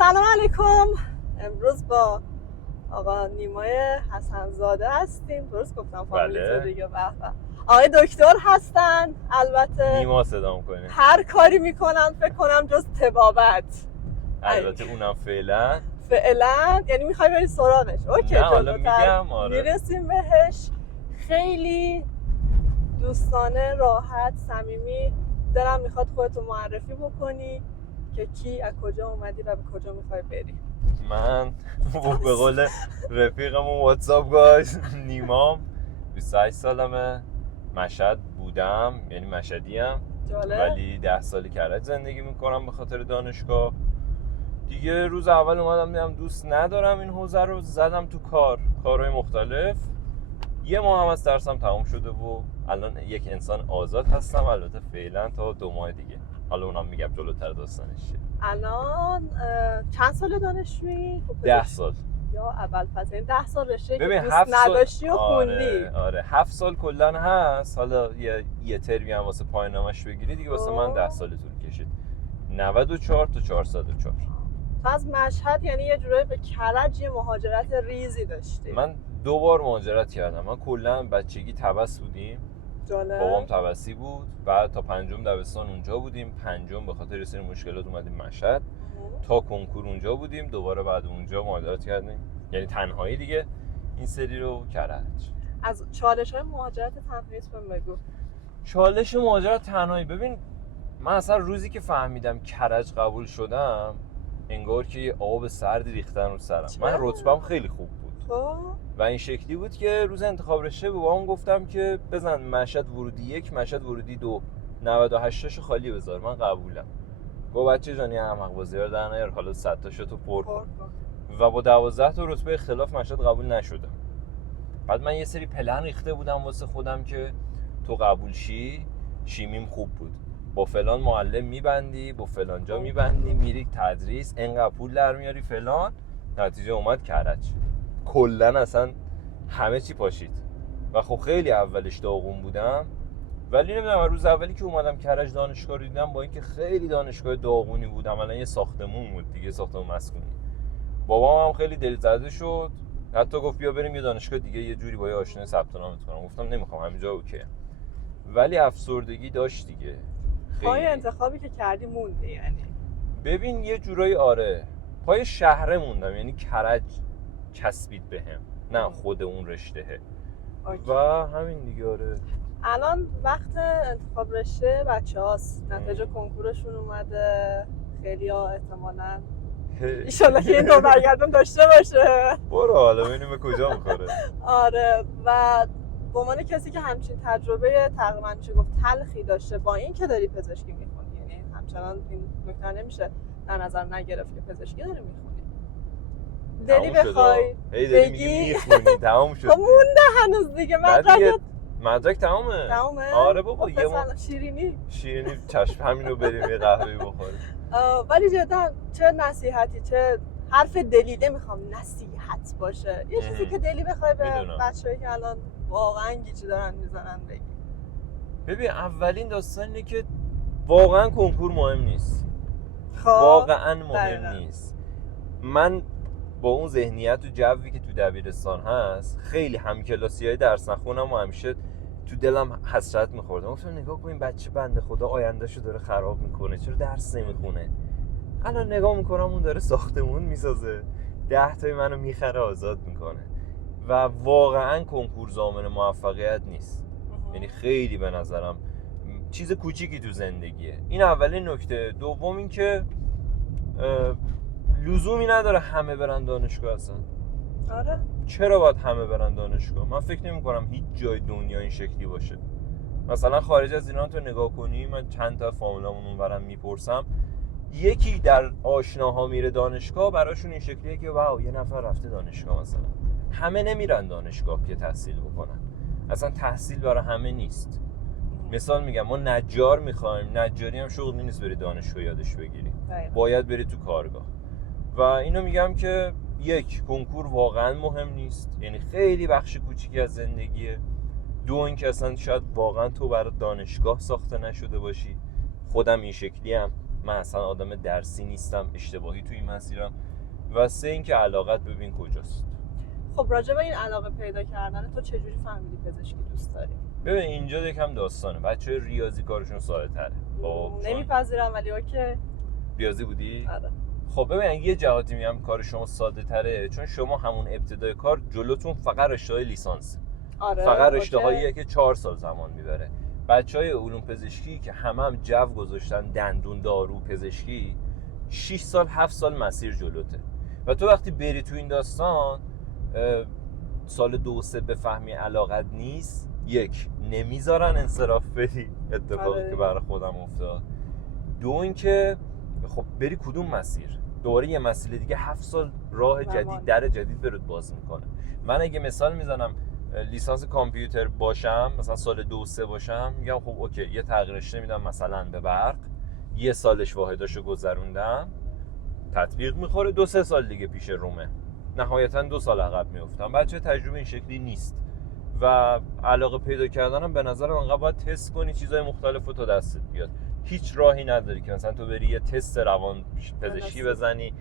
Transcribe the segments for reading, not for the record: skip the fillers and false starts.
سلام علیکم. امروز با آقا نیمای حسن‌زاده هستیم. درست گفتم فامیلیتو دیگه؟ به به. آقای دکتر هستن. البته نیما صدا می‌کنه. هر کاری میکنن فکر کنم جز طبابت. البته اونم فعلا یعنی میخوای بری سراغش؟ اوکی، نه حالا میگم میرسیم بهش. خیلی دوستانه، راحت، صمیمی دلم میخواد خودتو معرفی بکنی که کی، از کجا اومدی و به کجا میخوای بری. من به قول رفیقمون واتساپ گایز نیمام 28 سالمه، مشهد بودم، یعنی مشهدیم ولی 10 سالی کرج زندگی میکنم به خاطر دانشگاه دیگه. روز اول اومدم دیدم دوست ندارم این حوزه رو، زدم تو کارهای مختلف. یه ماه هم از درسم تموم شده و الان یک انسان آزاد هستم، البته فعلا تا 2 ماه دیگه. حالا اونم میگم جلوتر داستانش چیه. الان چند سال دانشجویی؟ 10 سال. یا اول پس این 10 سال رشته که ببین دوست نداشتی و خوندی. آره 7 سال کلا هست. حالا یه ترمی هم واسه پایان نامش بگیری دیگه. واسه من 10 سال طول کشید، 94 تا 404. از مشهد یعنی یه جورایی به کرج یه مهاجرت ریزی داشتی. من 2 بار مهاجرت کردم. من کلا بچگی طبس بودیم. جالب. بابام طبسی بود. بعد تا پنجم دبستان اونجا بودیم. پنجم به خاطر یه سری مشکلات اومدیم مشهد. تا کنکور اونجا بودیم. دوباره بعد اونجا مهاجرت کردیم، یعنی تنهایی دیگه. این سری رو کرج. از چالش‌های مهاجرت تنهایی بهم بگو. چالش مهاجرت تنهایی، ببین من اصلا روزی که فهمیدم کرج قبول شدم انگار که یه آب سردی ریختن رو سرم. من رتبه‌ام خیلی خوب بود و این شکلی بود که روز انتخاب رشته به بابام گفتم که بزن مشهد ورودی 1، مشهد ورودی 2، 98 خالی بذار، من قبولم. گفت بچه جانی احمق بازیار در نیار، حالا 100 تاشو تو پر کن. و با 12 تا رتبه اختلاف مشهد قبول نشدم. بعد من یه سری پلن ریخته بودم واسه خودم که تو قبول شی، شیمیم خوب بود، با فلان معلم میبندی، با فلان جا میبندی، میری تدریس، انقدر پول در میاری فلان. نتیجه اومد کرج. کلن اصلا همه چی پاشید و خب خیلی اولش داغون بودم. ولی نمیدونم روز اولی که اومدم کرج دانشگاه رو دیدم، با اینکه خیلی دانشگاه داغونی بود، عملا یه ساختمون بود دیگه، ساختمون مسکونی. بابام هم خیلی دلزده شد، حتی گفت بیا بریم یه دانشگاه دیگه یه جوری با یه آشنای ثبت نامت کنم. گفتم نمیخوام، همینجا اوکی. ولی افسردگی داشت دیگه. پای انتخابی که کردی موندی یعنی؟ ببین یه جورایی آره، پای شهره موندم، یعنی کرج چسبید بهم، نه خود اون رشته. و همین دیگه. آره الان وقت انتخاب رشته بچه‌هاست، نتیجه کنکورشون اومده، خیلی‌ها احتمالاً ایشالله که این دو برگردون داشته باشه. برو حالا ببینیم به کجا میخوره. آره، و به عنوان کسی که همچین تجربه تقریبا میشه گفت تلخی داشته، با این که داری پزشکی میخونی، یعنی همچنان این نکته نمیشه در نظر نگرفت که پزشکی داری میخونی، دلی بخوای بگی میخونی تمام شد. مونده هنوز دیگه مدرک تمامه. آره بابا یه ما شیرینی چشم همینو بریم یه قهوه بخوریم. ولی جدا چه نصیحتی، چه حرف دلی نمیخوام نصیحت باشه، یه چیزی که دلی بخوای به بچه‌ای که الان واقعا گیجی دارن میزنن بگی. ببین اولین داستان اینه که واقعا کنکور مهم نیست. واقعا مهم نیست. من با اون ذهنیت و جوی که تو دبیرستان هست، خیلی همکلاسی‌های درس نخونم و همیشه تو دلم حسرت می‌خوردم. گفتم نگاه کن این بچه بنده خدا آیندهشو داره خراب میکنه، چرا درس نمیخونه؟ الان نگاه میکنم اون داره ساختمون میسازه، 10 تای منو میخره آزاد میکنه. و واقعا کنکور ضامن موفقیت نیست. یعنی خیلی به نظرم چیز کوچیکی تو زندگیه. این اولین نکته. دوم این که لزومی نداره همه برن دانشگاه اصلا. آره. چرا باید همه برن دانشگاه؟ من فکر نمی کنم هیچ جای دنیا این شکلی باشه. مثلا خارج از ایران تو نگاه کنی، من چند تا فامیلامون اونورم میپرسم، یکی در آشناها میره دانشگاه، براشون این شکلیه که واو یه نفر رفته دانشگاه. مثلا همه نمیرن دانشگاه که تحصیل بکنن. اصلا تحصیل برای همه نیست. مثال میگم ما نجار میخوایم، نجاری هم شغلی نیست بری دانشگاه یادش بگیری، باید بری تو کارگاه. و اینو میگم که یک، کنکور واقعا مهم نیست، یعنی خیلی بخش کوچیکی از زندگیه. دو، این که اصلا شاید واقعا تو برای دانشگاه ساخته نشده باشی. خودم این شکلی هم من اصلا آدم درسی نیستم، اشتباهی توی این مسیرم. و 3 اینکه علاقت ببین کجاست. خب راجع به این علاقه پیدا کردن تو چجوری فهمیدی پزشکی دوست داری؟ ببین اینجا یکم داستانه. بچه‌های ریاضی کارشون ساده‌تره. خب نمیپذیرم ولی اوکی. ریاضی بودی؟ آره. خب ببین یه جهاتی میگم کار شما ساده‌تره، چون شما همون ابتدای کار جلوتون فقط رشته‌های لیسانس. آره. فقط رشته‌هاییه که 4 سال زمان میبره. بچهای علوم پزشکی که هم جو گذاشتن دندون دارو پزشکی 6 سال 7 سال مسیر جلوته. و تو وقتی بری تو این داستان سال 2-3 بفهمی علاقت نیست، یک نمیذارن انصراف بدی، اتفاقی که برای خودم افتاد. 2 اینکه خب بری کدوم مسیر، دوباره یه مسیر دیگه 7 سال راه جدید در جدید برات باز میکنه. من اگه مثال میزنم لیسانس کامپیوتر باشم، مثلا سال 2-3 باشم، میگم خب اوکی یه تغییر رشته میدم مثلا به برق، یه سالش واحداشو گذروندم، تطبیق میخوره، 2-3 سال دیگه پیش رومه، نهایتا 2 سال عقب میافتم. بچه تجربه این شکلی نیست و علاقه پیدا کردنم به نظرم انقدر باید تست کنی، چیزای مختلف رو تا دستت بیاد. هیچ راهی نداری که مثلا تو بری یه تست روان پزشکی بزنی،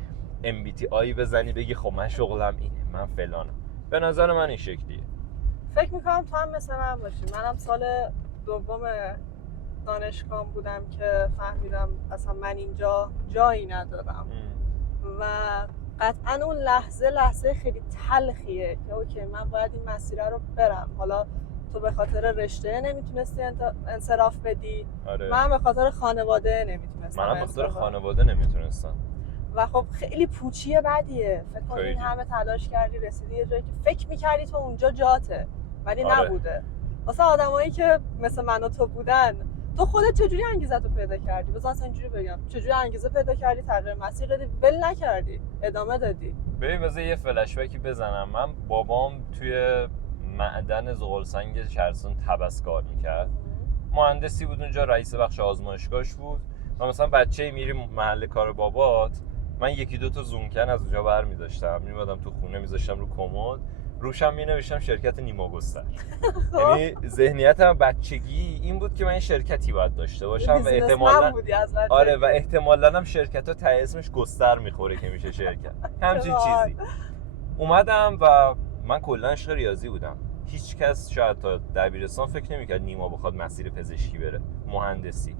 MBTI بزنی، بگی خب من شغلم اینه، من فلانم. به نظر من این شکلیه. فکر میکنم تو هم مثل من باشی. منم سال 2 دانشگاه بودم که فهمیدم اصلا من اینجا جایی ندارم و قطعا اون لحظه خیلی تلخیه که اوکی من باید این مسیر رو برم. حالا تو به خاطر رشته نمیتونستی انصراف بدی. آره. من به خاطر خانواده نمیتونستم. منم به خاطر خانواده نمیتونستم. و خب خیلی پوچیه بدیه. فکر کن این همه تلاش کردی رسیدی یه جایی که فکر میکردی تو اونجا جاته ولی نبوده. واسه آدمایی که مثل من و تو بودن، تو خودت چجوری انگیزه رو پیدا کردی؟ بذار اصلا اینجوری بگم، چجوری انگیزه پیدا کردی، تغییر مسیر دادی، ول نکردی، ادامه دادی؟ ببین بذار یه فلش بکی بزنم. من بابام توی معدن زغالسنگ شهرستان طبس کار میکرد، مهندسی بود اونجا، رئیس بخش آزمایشگاهش بود. و مثلا بچه‌ای میری محل کار بابات، من 1-2 تا زومکن از اونجا برمی‌داشتم، میومدم تو خونه میذاشتم رو کمد، روشم مینوشتم شرکت نیما گستر. یعنی ذهنیتم بچگی این بود که من این شرکتی باید داشته باشم و احتمالاً آره و احتمالاً هم شرکت‌ها ته اسمش گستر میخوره که میشه شرکت. همچین چیزی. اومدم و من کلاً عشق ریاضی بودم. هیچ کس شاید تا دبیرستان فکر نمی‌کرد نیما بخواد مسیر پزشکی بره، مهندسی.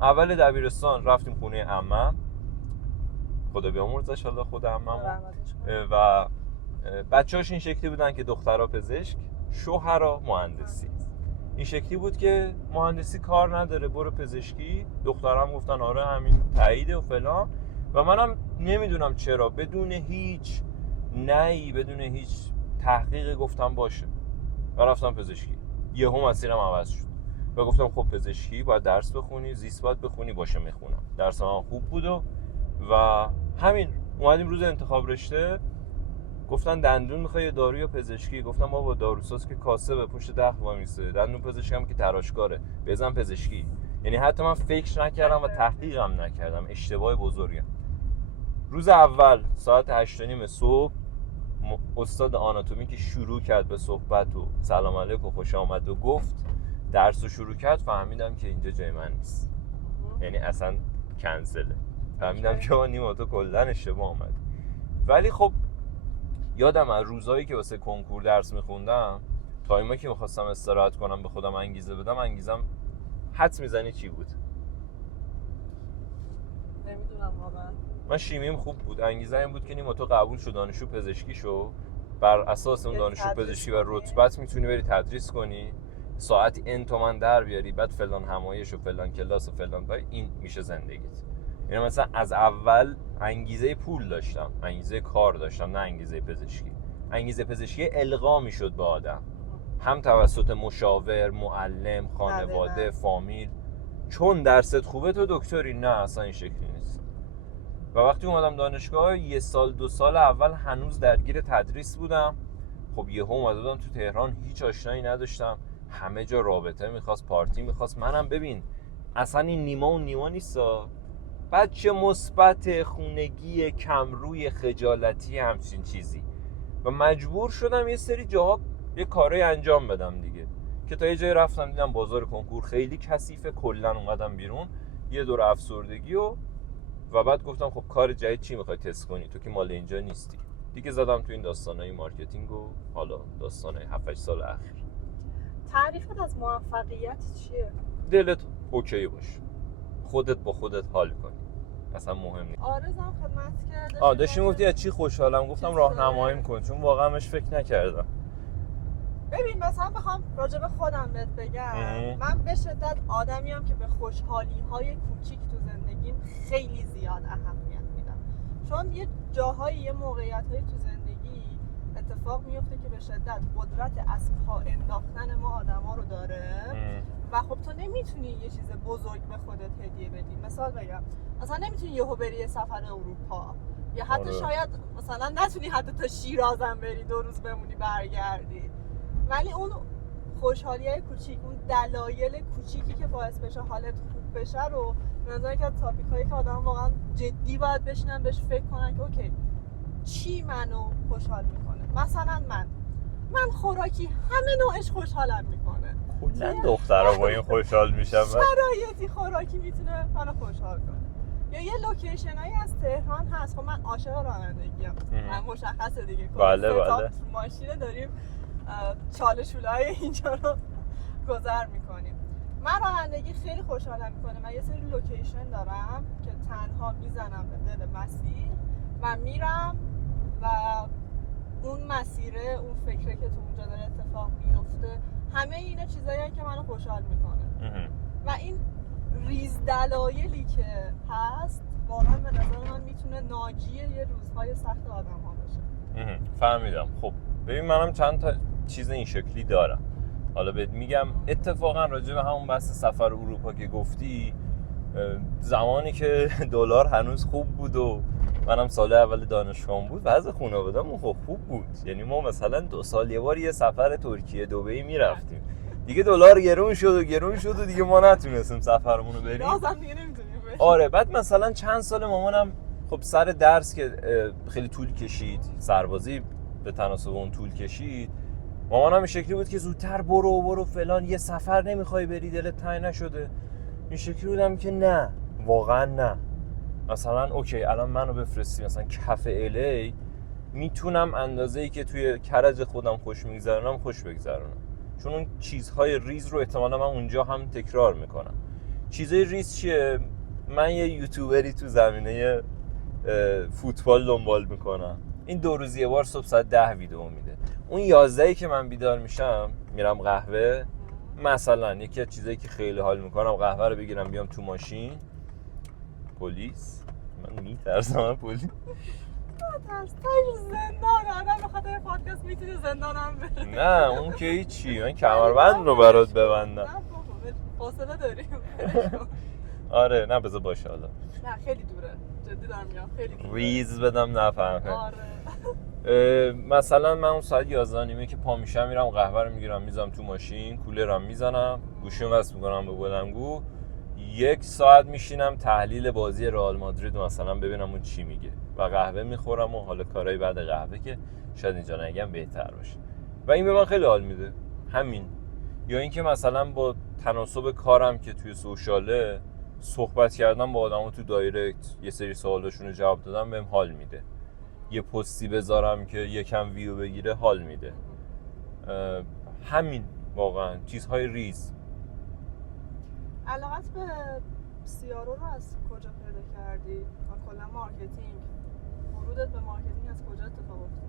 اول دبیرستان رفتیم خونه عمم، خدا بیامرزش الله خود عمم، و بچه‌هاش این شکلی بودن که دخترها پزشک، شوهرها مهندسی. این شکلی بود که مهندسی کار نداره برو پزشکی. دخترام گفتن آره همین تاییده و فلان. و منم نمیدونم چرا بدون هیچ نهی، بدون هیچ تحقیق گفتم باشه و رفتم پزشکی. یهو مسیرم عوض شد و گفتم خب پزشکی باید درس بخونی، زیست باید بخونی، باشه میخونم. درس من خوب بود و همین. اومدیم روز انتخاب رشته، گفتن دندون میخوای دارو یا پزشکی؟ گفتم بابا داروساز که کاسه به پشت دخل وامیسته، دندون پزشکی هم که تراشکاره، بزن پزشکی. یعنی حتی من فکر نکردم و تحقیقم نکردم، اشتباه بزرگم. روز اول ساعت 8:30 صبح استاد آناتومی که شروع کرد به صحبت و سلام علیک و خوش آمد و گفت درس رو شروع کرد، فهمیدم که اینجا جای من نیست. یعنی اصلا کنسله. فهمیدم که نیما تو کلن اشتباه آمد. ولی خب یادم از روزایی که واسه کنکور درس میخوندم، تایما که میخواستم استراحت کنم به خودم انگیزه بدم، انگیزم حدس میزنی چی بود؟ نمیدونم واقعا. من شیمیم خوب بود، انگیزه این بود که نیما تو قبول شو دانشجو پزشکی شو، بر اساس اون دانشجو پزشکی و رتبت میتونی بری تدریس کنی، ساعتی ان تومن در بیاری، بعد فلان همایش و فلان کلاس و فلان باید، این میشه زندگیت. یعنی مثلا از اول انگیزه پول داشتم، انگیزه کار داشتم، نه انگیزه پزشکی. انگیزه پزشکی القا میشد به آدم، هم توسط مشاور، معلم، خانواده، فامیل. چون درست خوبه تو دکتری؟ نه اصلا این شکلی نیست. و وقتی اومدم دانشگاه 1 سال 2 سال اول هنوز درگیر تدریس بودم. خب یهو اومدم تو تهران، هیچ آشنایی نداشتم، همه جا رابطه میخواست، پارتی میخواست. منم ببین اصلا این نیما و نیما نیستا، بچه مثبت، خونگی، کمروی، خجالتی، همچین چیزی. و مجبور شدم یه سری جاها یه کارهای انجام بدم دیگه، که تا یه جایی رفتم دیدم بازار کنکور خیلی کثیفه، کلا اومدم بیرون. یه دور افسردگی و بعد گفتم خب کار جدید چی میخوای تست کنی؟ تو که مال اینجا نیستی. دیگه زدم تو این داستانای مارکتینگ و حالا داستانای 7-8 سال اخیر. تعریفت از موفقیت چیه؟ دلت اوکی باشه، خودت با خودت حال کنی، اصلا مهم نیست. آرزم خدمت که داشتی گفتی از چی خوشحالم، گفتم راهنماییم کن چون واقعا بهش فکر نکردم. ببین مثلا بخوام راجع به خودم بهت بگم، من به شدت آدمیم که به خوشحالی های کوچیک تو زندگیم خیلی زیاد اهمیت میدم، چون یه جاهایی یه موقعیت های تو زندگی اتفاق میفته که به شدت قدرت از پا انداختن ما آدما رو داره و خب تو نمیتونی یه چیز بزرگ به خودت هدیه بدی. مثال بگم، مثلا نمیتونی یهو بری یه سفر اروپا، یا حتی شاید مثلا نتونی حتی تا شیرازم بری 2 روز بمونی برگردی، ولی اون خوشحالیای کوچیک، اون دلایل کوچیکی که باعث بشه حالت خوب بشه رو به نظر که تاپیکایی که آدم واقعا جدی باید بشینن بهش فکر کنن که اوکی چی منو خوشحال میکنه. مثلا من خوراکی همه نوعش خوشحالم میکنه، کلا دخترها با این خوشحال میشن، شرایطی خوراکی میتونه منو خوشحال کنه. یا یه لوکیشنایی از تهران هست، خب من عاشق رانندگی ام، من مشخصه دیگه بله تو ماشین داریم چاله شولای اینجا رو گذر میکنیم. من رانندگی خیلی خوشحالم میکنه. من یه سری لوکیشن دارم که تنها میزنم به دل مسیر و میرم و اون مسیره، اون فکره که تو اونجا داره اتفاق میفته، همه اینا چیزایی که منو خوشحال میکنه و این ریز دلایلی که هست واقعا به نظر من میتونه ناجی یه روزهای سخت آدم ها باشه. فهمیدم. خب ببین منم چند تا چیز این شکلی دارم، حالا بهت میگم. اتفاقا راجع به همون بحث سفر اروپا که گفتی، زمانی که دلار هنوز خوب بود و منم سال اول دانشگاهم بود، وضع خانواده‌مون خوب بود. یعنی ما مثلا 2 سال یه بار یه سفر ترکیه دبی میرفتیم. دیگه دلار گرون شد و دیگه ما نتونستیم سفرمون رو بریم. لازم دیگه نمیتونیم بریم. آره بعد مثلا چند سال مامانم خب سر درس که خیلی طول کشید، سربازی به تناسب اون طول کشید، مامانم این شکلی بود که زودتر برو فلان، یه سفر نمیخوای بری دلت تنگ نشده؟ این شکلی بودم که نه، واقعا نه. مثلا اوکی الان منو بفرستی مثلا کف الی، میتونم اندازه‌ای که توی کرج خودم خوش میگذرونم خوش بگذرونم، چون اون چیزهای ریز رو احتمالا من اونجا هم تکرار میکنم. چیزهای ریز چیه؟ من یه یوتیوبری تو زمینه فوتبال دنبال میکنم، این 2 روز یه بار صبح ساعت 10 ویدیو میده. اون 11ی که من بیدار میشم میرم قهوه، مثلا یکی از چیزایی که خیلی حال میکنم قهوه رو بگیرم بیام تو ماشین. پلیس من میترسم پلیس. ترس زندان آدم به خاطر پادکست میتونه زندانم بره. نه اون که هیچی، من کمربند رو برات ببندم. نه فاصله داریم. آره نه بذار باشه حالا. نه خیلی دوره، جدی دارم میگم خیلی دوره. ریز بدم نفهمه. آره. مثلا من اون ساعت 11:30 که پا میشم میرم قهوه رو میگیرم میذارم تو ماشین، کولرم میزنم، گوشیمو وصل میکنم به بلندگو، 1 ساعت میشینم تحلیل بازی رئال مادرید مثلا ببینم اون چی میگه و قهوه میخورم و حالا کارهای بعد قهوه که شاید اینجا نگم بهتر باشه و این به من خیلی حال میده. همین. یا اینکه مثلا با تناسب کارم که توی سوشاله صحبت کردم با آدم‌ها تو دایرکت، یه سری سوالاشون رو جواب دادم، بهم حال میده. یه پستی بذارم که یکم ویو بگیره، حال میده. همین واقعا چیزهای ریز. علاقت به سیارو رو از کجا پیدا کردی؟ و کلا مارکتینگ، ورودت به مارکتینگ از کجا اتفاق افتاد؟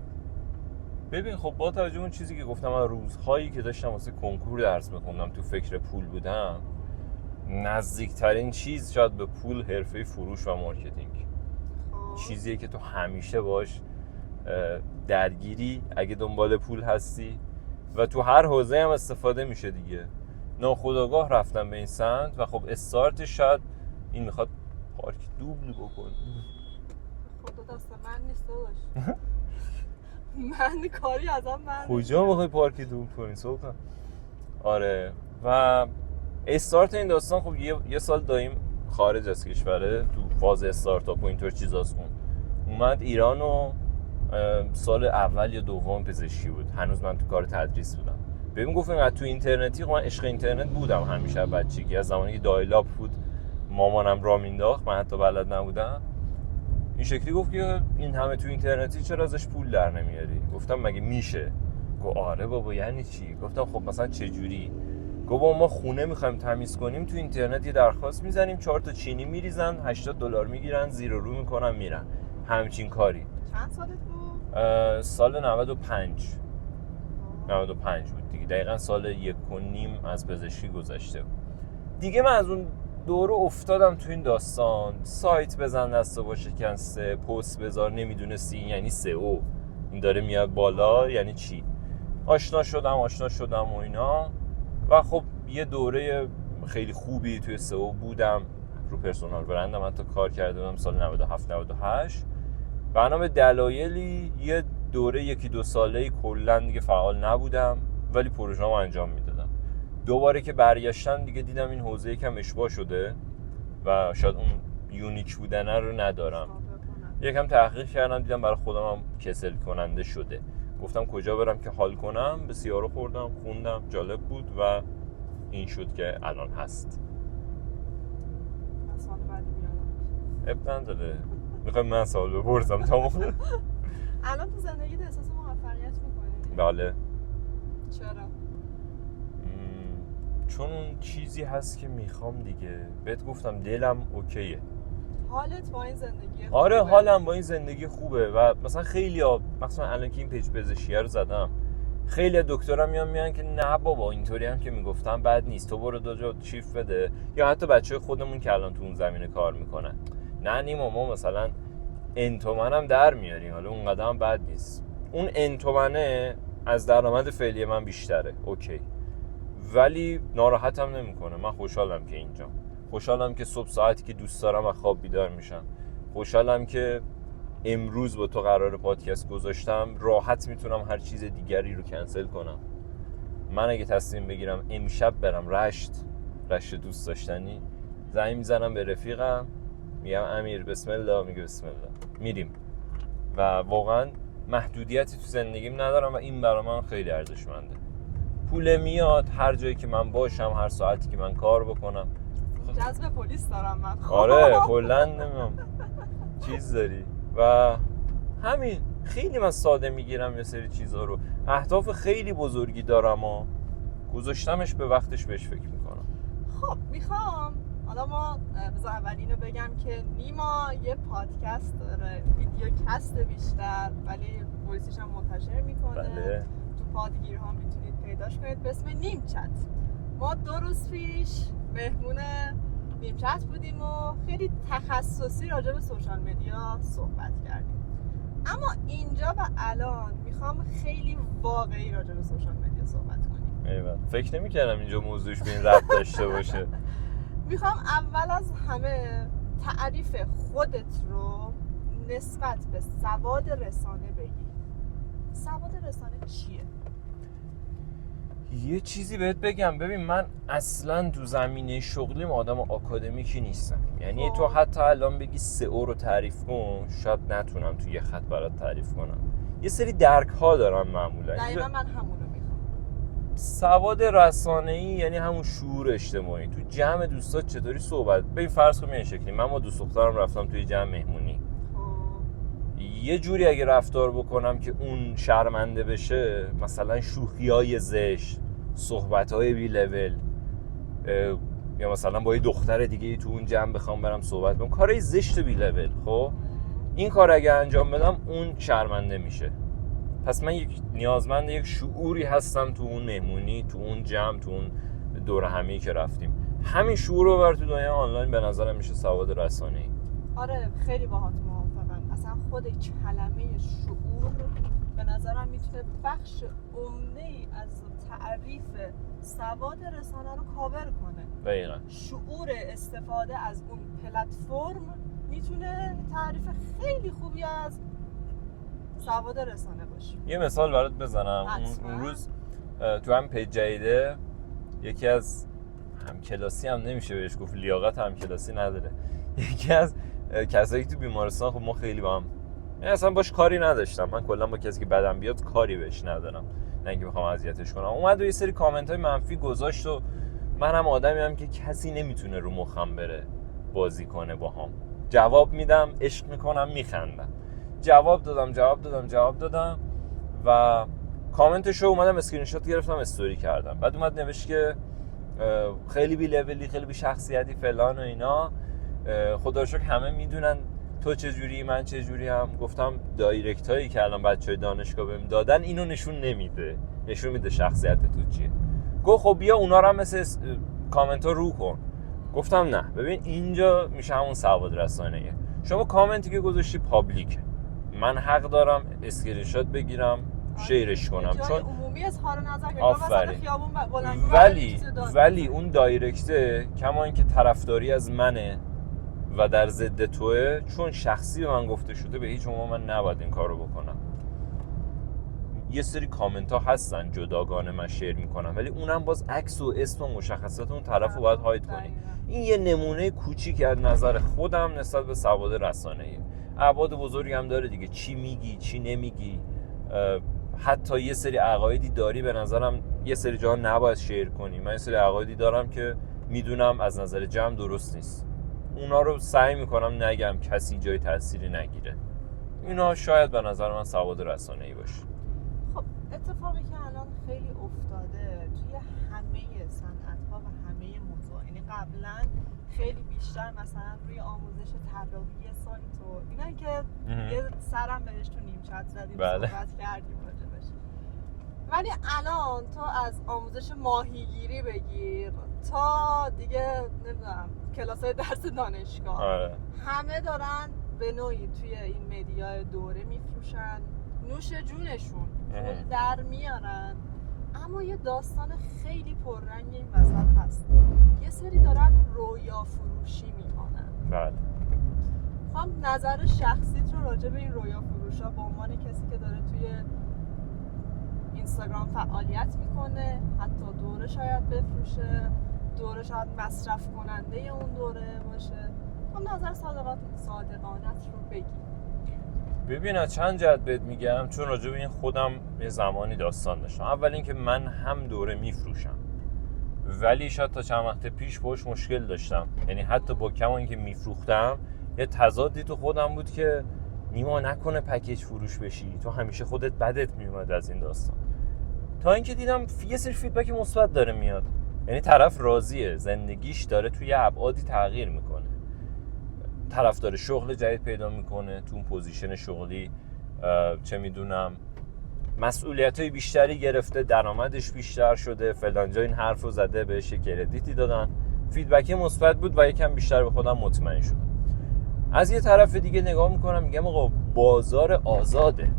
ببین خب با توجه اون چیزی که گفتم، من روزهایی که داشتم واسه کنکور درس میخوندم تو فکر پول بودم، نزدیکترین چیز شاید به پول حرفه فروش و مارکتینگ. چیزیه که تو همیشه باش درگیری اگه دنبال پول هستی و تو هر حوزه هم استفاده میشه دیگه. ناخودآگاه رفتم به این سمت و خب استارتش شاید این میخواد پارک دوبل بکن. خدا دست من نیست داداش. من کاری ازم من کجا میخوای پارک دوبل کنی سلطان؟ آره و استارت این داستان خب یه سال دایم خارج از کشوره تو فاز استارتاپ و اینطور چیزاست. اومد ایران و سال اول یا دوم پزشکی بود، هنوز من تو کار تدریس بودم. ببین گفتم تو اینترنتی، خب من عشق اینترنت بودم همیشه بچگی، از زمانی که دایل آپ بود مامانم را مینداخت، من حتی بلد نبودم. این شکلی گفت که این همه تو اینترنتی چرا ازش پول در نمیاری؟ گفتم مگه میشه؟ گفت آره بابا یعنی چی؟ گفتم خب مثلا چه جوری؟ گفت ما خونه میخوایم تمیز کنیم، تو اینترنت یه درخواست میزنیم، 4 تا چینی میریزن، $80 میگیرن، زیر و رو میکنن میرن. همچین کاری. چند سالت بود؟ سال 95 بود دیگه، دقیقا سال 1.5 از پزشکی گذشته بود دیگه. من از اون دوره افتادم تو این داستان، سایت بزن دسته با شکسته، پست بذار، نمیدونستی یعنی SEO این داره میاد بالا یعنی چی. آشنا شدم و اینا و خب یه دوره خیلی خوبی توی SEO بودم، رو پرسونال برندم حتی کار کرده بودم سال 97-98. بنا به دلایلی یه دوره 1-2 ساله‌ای کلا دیگه فعال نبودم، ولی پروژه‌مو انجام میدادم. دوباره که برگشتم دیگه دیدم این حوزه یکم اشباع شده و شاید اون یونیک بودن رو ندارم. یکم تحقیق کردم دیدم برای خودم هم کسل کننده شده. گفتم کجا برم که حال کنم، به سیارو خوردم، خوندم، جالب بود و این شد که الان هست. سال بعدی بیارم. اب نداره، میخوایم من سال بپرسم تمام. الان تو زندگیت احساس موفقیت میکنی؟ بله. چرا؟ چون اون چیزی هست که میخوام دیگه. بهت گفتم دلم اوکیه. حالت با این زندگی خوبه؟ آره حالم با این زندگی خوبه و مثلا خیلی ها، مثلا الان که این پیج پزشکیه رو زدم، خیلی دکترها میان که نه بابا اینطوری هم که میگفتم بد نیست، تو برو 2 جا چیف بده. یا حتی بچه خودمون که الان تو اون زمینه کار میکنن، نه نیما ما مثلا انتومن هم در میاریم، حالا اون قدم بد نیست. اون انتومنه از درآمد فعلی من بیشتره، اوکی، ولی ناراحتم نمیکنه. من خوشحالم که اینجام، خوشحالم که صبح ساعتی که دوست دارم از خواب بیدار میشم، خوشحالم که امروز با تو قرار پادکست گذاشتم، راحت میتونم هر چیز دیگری رو کنسل کنم. من اگه تصمیم بگیرم امشب برم رشت دوست داشتنی، زنگ میزنم به رفیقم میگم امیر بسم الله، میگه بسم الله، میریم. و واقعا محدودیتی تو زندگیم ندارم و این برای من خیلی ارزشمنده. پول میاد هر جایی که من باشم، هر ساعتی که من کار بکنم. جذب پلیس دارم من. آره کلا نمیدونم چیز داری و همین. خیلی من ساده میگیرم یه سری چیزها رو. اهداف خیلی بزرگی دارم و گذاشتمش به وقتش بهش فکر میکنم. خب میخوام حالا ما بذار اول اینو بگم که نیما یه پادکست داره، ویدیو کست بیشتر ولی وایسش هم منتشر میکنه. بله. تو پادگیرها میتونید پیداش کنید به اسم نیمچت. ما 2 روز پیش مهمون نیمچت بودیم و خیلی تخصصی راجع به سوشال مدیا صحبت کردیم. اما اینجا و الان میخوام خیلی واقعی راجع به سوشال مدیا صحبت کنیم. ایوه. فکر نمی‌کردم اینجا موضوعش به این ربط داشته باشه. میخوام اول از همه تعریف خودت رو نسبت به سواد رسانه بگی. سواد رسانه چیه؟ یه چیزی بهت بگم، ببین من اصلا تو زمینه شغلیم آدم آکادمیکی نیستم. یعنی تو حتی الان بگی SEO رو تعریف کن، شاید نتونم تو یه خط برات تعریف کنم. یه سری درک ها دارم معمولا. دقیقا من همونو میخوام. سواد رسانه‌ای یعنی همون شعور اجتماعی. تو جمع دوستات چطوری صحبت، ببین فرض کن این شکلی، من با دوست دخترم رفتم توی جمع مهمونی، یه جوری اگه رفتار بکنم که اون شرمنده بشه، مثلا شوخی‌های زشت، صحبت‌های بی لول، یا مثلا با یه دختر دیگه تو اون جمع بخوام برم صحبت کنم، کارهای زشت بی لول، خب این کار اگه انجام بدم اون شرمنده میشه. پس من نیازمند یک شعوری هستم تو اون مهمونی، تو اون جمع، تو اون دور همی که رفتیم. همین شعور رو بر تو دنیا آنلاین به نظرم میشه سواد رسانه‌ای. آره خیلی باهات موافقم. اصلا خود کلمه شعور به نظرم میتونه بخش عمده‌ای از تعریف سواد رسانه رو کاور کنه. دقیقاً. شعور استفاده از اون پلتفرم میتونه تعریف خیلی خوبی از سواد رسانه باشه. یه مثال برات بزنم. اون روز تو هم پیج جدیده یکی از همکلاسی هم نمیشه بهش گفت، لیاقت همکلاسی نداره، یکی از کسایی که تو بیمارستان، خب ما خیلی با هم اصلا باش کاری نداشتم، من کلا با کسی که بدم بیاد کاری بهش ندارم، نه اینکه بخوام اذیتش کنم، اومد و یه سری کامنت های منفی گذاشت و منم آدمی هم که کسی نمیتونه رو مخم بره بازی کنه باهام. جواب میدم، عشق میکنم، میخندم. جواب دادم و کامنتش رو اومدم اسکرین شات گرفتم استوری کردم. بعد اومد نوشت که خیلی بی لولی، خیلی بی شخصیتی فلان و اینا، خدا رو شکر همه میدونن تو چجوری من چجوری. هم گفتم دایرکت هایی که الان بچهای دانشگاه بهم دادن اینو نشون نمیده، نشون میده شخصیت تو چیه. گفت خب بیا اونا رو هم مثل کامنت ها رو کن. گفتم نه، ببین اینجا میشه همون سواد رسانه‌ایه. شما کامنتی که گذاشتی پابلیکه، من حق دارم اسکرین شات بگیرم شیرش کنم، چون عمومی اظهار نظر کنم. آفرین. ولی اون دایرکته کما اینکه طرفداری از منه و در ضد توه، چون شخصی به من گفته شده به هیچ عنوان من نباید این کارو بکنم. یه سری کامنت ها هستن جداگانه من شیر میکنم، ولی اونم باز عکس و اسم و مشخصات اون طرف رو باید هاید کنی. این یه نمونه کوچیک از نظر خودم نسبت به سواد رسانه‌ای. ابعاد بزرگی هم داره دیگه، چی میگی چی نمیگی. حتی یه سری عقایدی داری به نظرم یه سری جا نباید شیر کنی. من یه سری عقایدی دارم که میدونم از نظر جمع درست نیست، اونا رو سعی میکنم نگم کسی جای تأثیری نگیره. اینا شاید به نظر من سواد رسانه‌ای باشه. خب اتفاقی که الان خیلی افتاده توی همه صنعت‌ها و همه موضوع، یعنی قبلا خیلی بیشتر مثلا روی آموزش طراحی سایت و اینا که یه سرم بهش تو نیم چت زدیم صحبت کردیم راجبش، ولی الان تو از آموزش ماهیگیری بگیر تا دیگه نمیدونم کلاسای درس دانشگاه، همه دارن به نوعی توی این مدیا دوره میفروشن، نوش جونشون پول در میارن. اما یه داستان خیلی پررنگ این وسط هست، یه سری دارن رویا فروشی میکنن. بله. خب نظر شخصیت رو راجع به این رویا فروش ها به عنوان کسی که داره توی اینستاگرام فعالیت میکنه، حتی دوره شاید بفروشه، دوره شاید مصرف کننده اون دوره باشه، خب نظر صادقانت رو بگی. ببین از چند جهت بهت میگم، چون راجع به این خودم یه زمانی داستان داشتم. اول اینکه من هم دوره میفروشم، ولی شاید تا چند وقت پیش باش مشکل داشتم. یعنی حتی با کما اینکه میفروختم یه تضادی تو خودم بود که نیما نکنه پکیج فروش بشی، تو همیشه خودت بدت میومد از این داستان. تا اینکه دیدم یه سری فیدبک مثبت داره میاد، یعنی طرف راضیه، زندگیش داره توی ابعادی تغییر میکنه، طرف داره شغل جدید پیدا میکنه، تو اون پوزیشن شغلی چه میدونم مسئولیت‌های بیشتری گرفته، درآمدش بیشتر شده، فلان جا این حرف رو زده، بهش کردیتی دادن، فیدبک مثبت بود و یکم بیشتر به خودم مطمئن شدم. از یه طرف دیگه نگاه میکنم میگم آقا بازار آزاده،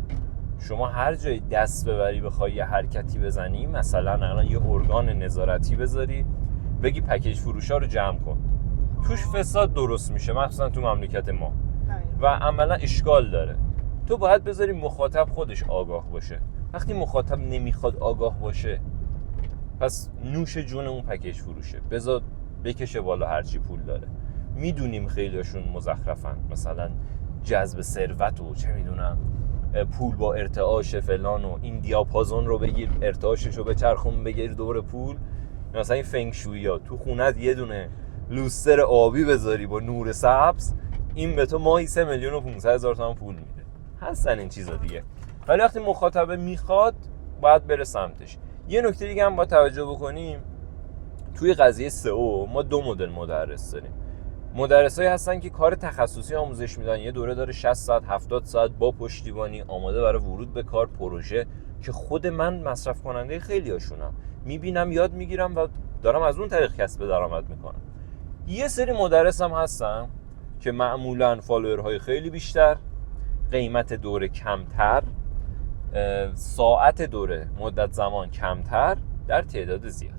شما هر جایی دست ببری بخوای یه حرکتی بزنی، مثلا الان یه ارگان نظارتی بذاری بگی پکیج فروشا رو جمع کن، توش فساد درست میشه، مخصوصا تو مملکت ما و عملا اشکال داره. تو باید بذاری مخاطب خودش آگاه باشه. وقتی مخاطب نمیخواد آگاه باشه، پس نوش جون اون پکیج فروشه، بذار بکشه بالا هرچی پول داره. میدونیم خیلیشون مزخرفن، مثلا جذب ثروت و چه میدونم پول با ارتعاش فلان و این دیاپازون رو بگیر ارتعاشش رو بچرخون بگیر دور پول. مثلا این فنگ شویی تو خونت یه دونه لوستر آبی بذاری با نور سبز، این به تو ماهی 3,500,000 تومان پول میده. هستن این چیزا دیگه، ولی وقتی مخاطب میخواد باید بره سمتش. یه نکته دیگه هم باید توجه بکنیم، توی قضیه سئو ما دو مدل مدرس داریم. مدرسایی هستن که کار تخصصی آموزش میدن، یه دوره داره 60 ساعت 70 ساعت با پشتیبانی آماده برای ورود به کار، پروژه، که خود من مصرف کننده خیلی هاشونم، میبینم یاد میگیرم و دارم از اون طریق کسب درآمد میکنم. یه سری مدرس هم هستن که معمولاً فالوورهای خیلی بیشتر، قیمت دوره کمتر، ساعت دوره مدت زمان کمتر در تعداد زیاد.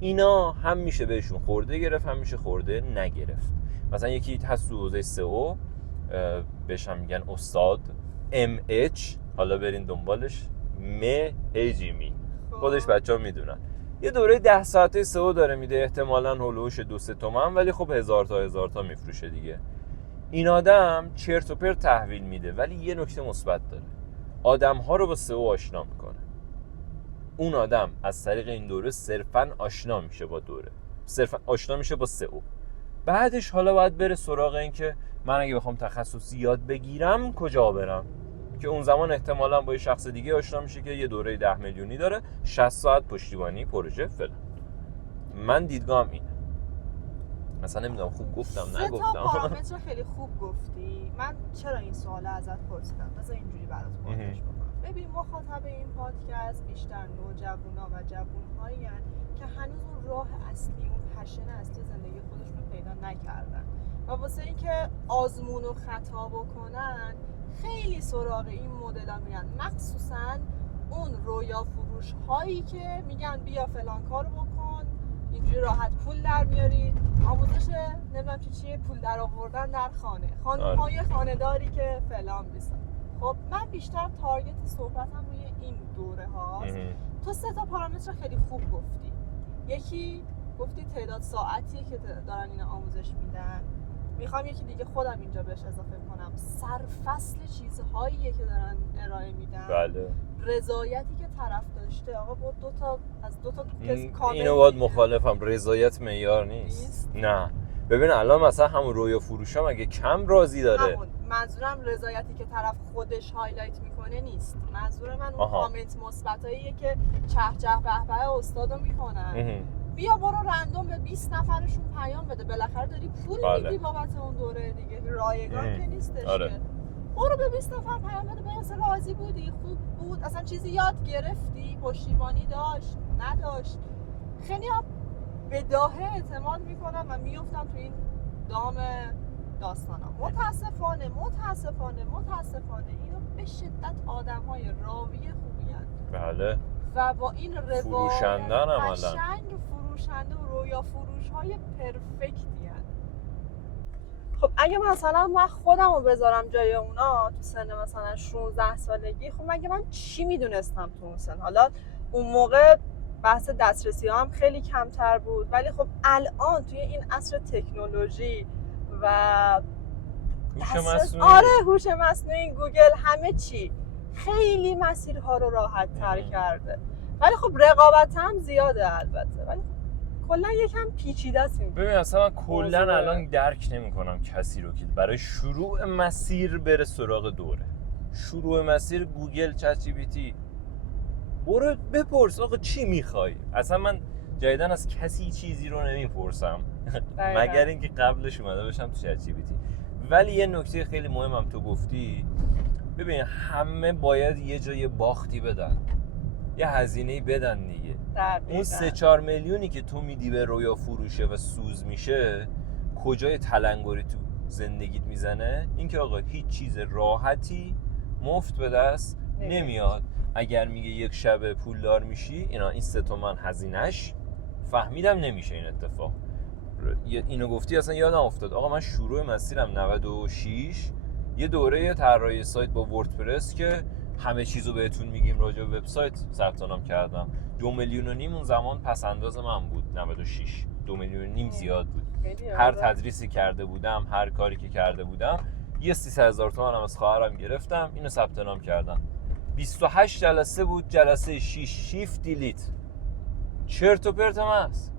اینا هم میشه بهشون خورده گرفت، هم میشه خورده نگرفت. مثلا یکی هست تو حوزه سئو بهش هم میگن استاد MH، حالا برین دنبالش، مهجیمی، خودش بچه‌ها میدونن. یه دوره 10 ساعته سئو داره میده، احتمالاً هولوش 2-3 تومن، ولی خب 1000 تا میفروشه دیگه. این آدم چرت و پرت تحویل میده، ولی یه نکته مثبت داره، آدم‌ها رو با سئو آشنا میکنه. اون آدم از طریق این دوره صرفاً آشنا میشه با دوره، صرفاً آشنا میشه با سئو. بعدش حالا باید بره سراغ این که من اگه بخوام تخصصی یاد بگیرم کجا برم، که اون زمان احتمالاً با یه شخص دیگه آشنا میشه که یه دوره 10 میلیونی داره، 60 ساعت پشتیبانی پروژه فلان. من دیدگاهم اینه. مثلا نمیدونم خوب گفتم نگفتم. 3 تا پارامتر خیلی خوب گفتی. من چرا این سوال ازت پرسیدم؟ بذار اینجوری برات پرسش بکنم. ببین مخاطب این پادکست بیشتر نوجوانا و جوون‌هایی هستن که هنوز اون راه اصلی، اون پشن اصلی زندگی خودشون رو پیدا نکردن و واسه اینکه آزمون و خطا بکنن خیلی سراغ این مدل‌ها میرن، مخصوصاً اون رویا فروش هایی که میگن بیا فلان کارو بکن اینجوری راحت پول در میاری، آموزش نمیدونم چیه، پول در آوردن در خانه، خانم‌های خانه‌داری که فلان بیسن. خب من بیشتر تارگت صحبتم روی این دوره هاست. تو 3 تا پارامتر خیلی خوب گفتی. یکی گفتی تعداد ساعتیه که دارن این آموزش میدن. میخوام یکی دیگه خودم اینجا بهش اضافه کنم، سرفصل چیزهاییه که دارن ارائه میدن. بله. رضایتی که طرف داشته. آقا با از دو تا کامل اینو باید مخالفم، رضایت معیار نیست. نه ببین الان مثلا همون رویا فروشا مگه کم راضی داره؟ منظورم رضایتی که طرف خودش هایلایت میکنه نیست. منظور من اون کامنت مثبتاییه که چه چه به به استادو میکنن. بیا برو رندوم به 20 نفرشون پیام بده، بالاخره داری پول میدی بابت اون دوره دیگه، رایگان که نیستش. آره. که برو به 20 نفر پیام بده، به راضی بودی، خوب بود، اصلا چیزی یاد گرفتی، پشتیبانی داشت نداشت. خیلی به داهه اعتماد میکنم و میفتم تو این دام داستانم. متاسفانه اینو به شدت آدم‌های راوی خوبی هستند. بله. و با این روایت فروشندن قشنگ فروشنده و رویا فروش‌های پرفکتی هست. خب اگه مثلا من خودم رو بذارم جای اونا تو سن مثلا 16 سالگی، خب مگه من چی میدونستم تو اون سن؟ حالا اون موقع بحث دسترسی ها هم خیلی کمتر بود، ولی خب الان توی این عصر تکنولوژی و هوش مصنوعی، هوش مصنوعی، گوگل، همه چی خیلی مسیرها رو راحت تر کرده. ولی خب رقابت هم زیاده البته، ولی کلا یکم پیچیده است. ببین اصلا من کلا الان درک نمی‌کنم کسی رو که برای شروع مسیر بره سراغ دوره. شروع مسیر گوگل، چت جی پی تی، برو بپرس آقا چی میخوای. اصلا من جدیدن از کسی چیزی رو نمیپرسم مگر اینکه قبلش اومده باشم تو چت جی پی تی. ولی یه نکته خیلی مهمم تو گفتی، ببین همه باید یه جای باختی بدن، یه هزینه‌ای بدن دیگه. اون 3-4 میلیونی که تو میدی به رویا فروشه و سوز میشه، کجای تلنگری تو زندگیت میزنه؟ اینکه آقا هیچ چیز راحتی مفت به دست نمیاد. اگر میگه یک شب پولدار میشی، این 3 تومن هزینه‌اش، فهمیدم نمیشه این اتفاق. اینو گفتی اصلا یادم افتاد. آقا من شروع مسیرم 96 یه دوره طراحی سایت با وردپرس که همه چیزو بهتون میگیم راجع به وبسایت ثبت نام کردم. 2.5 میلیون اون زمان پس انداز من بود. 96 2.5 میلیون زیاد بود. هر تدریسی کرده بودم، هر کاری که کرده بودم، یه 300,000 تومان هم از خواهرم گرفتم، اینو ثبت نام کردم. 28 جلسه بود، جلسه 6 شیفت دیلیت، چرت و پرت هست.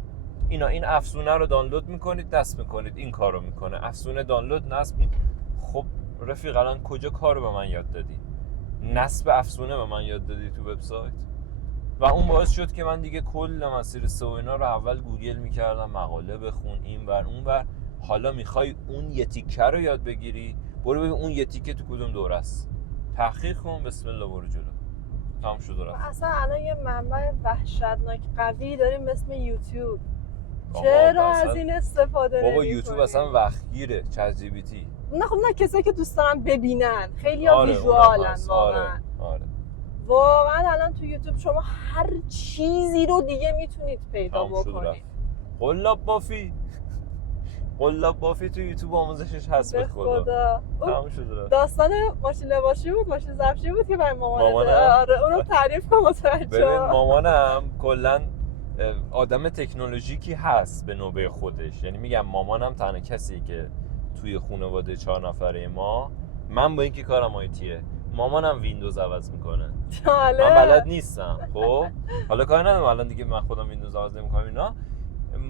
این افزونه رو دانلود میکنید، نصب میکنید، این کارو میکنه. افزونه دانلود نصب. خب رفیق الان کجا کارو به من یاد دادی؟ نصب افزونه به من یاد دادی تو وبسایت؟ و اون باعث شد که من دیگه کل مسیر سئو اینا رو اول گوگل میکردم، مقاله بخون، این ور اون ور. حالا میخوای اون یه تیکه رو یاد بگیری، برو ببین اون یه تیکه تو کدوم دوره است، تحقیق کن، بسم الله برو جلو، تمام شد و رفت. اصلا الان یه منبع وحشتناک قوی داریم اسم یوتیوب. چرا از این استفاده نمی‌کنی؟ بابا یوتیوب اصلا وقتگیره. چت جی پی تی نه خب نه، کسایی که دوست دارن ببینن، خیلی ها ویژوالن واقعا. واقعا الان تو یوتیوب شما هر چیزی رو دیگه میتونید پیدا بکنید. قلاب بافی تو یوتیوب آموزشش هست به خدا. تمام شد. داستان ماشین لباشی بود، ماشین ظرفشویی بود که برای مامانم. آره اونو تعریف کن متوجه. ببین مامانم کلا آدم تکنولوژیکی هست به نوبه خودش. یعنی میگم مامانم تنها کسی که توی خانواده 4 نفره ما، من با اینکه کارم آیتیه، مامانم ویندوز عوض میکنه. من بلد نیستم. خب حالا کاری ندارم، الان دیگه من خودم ویندوز عوض نمیکنم اینا.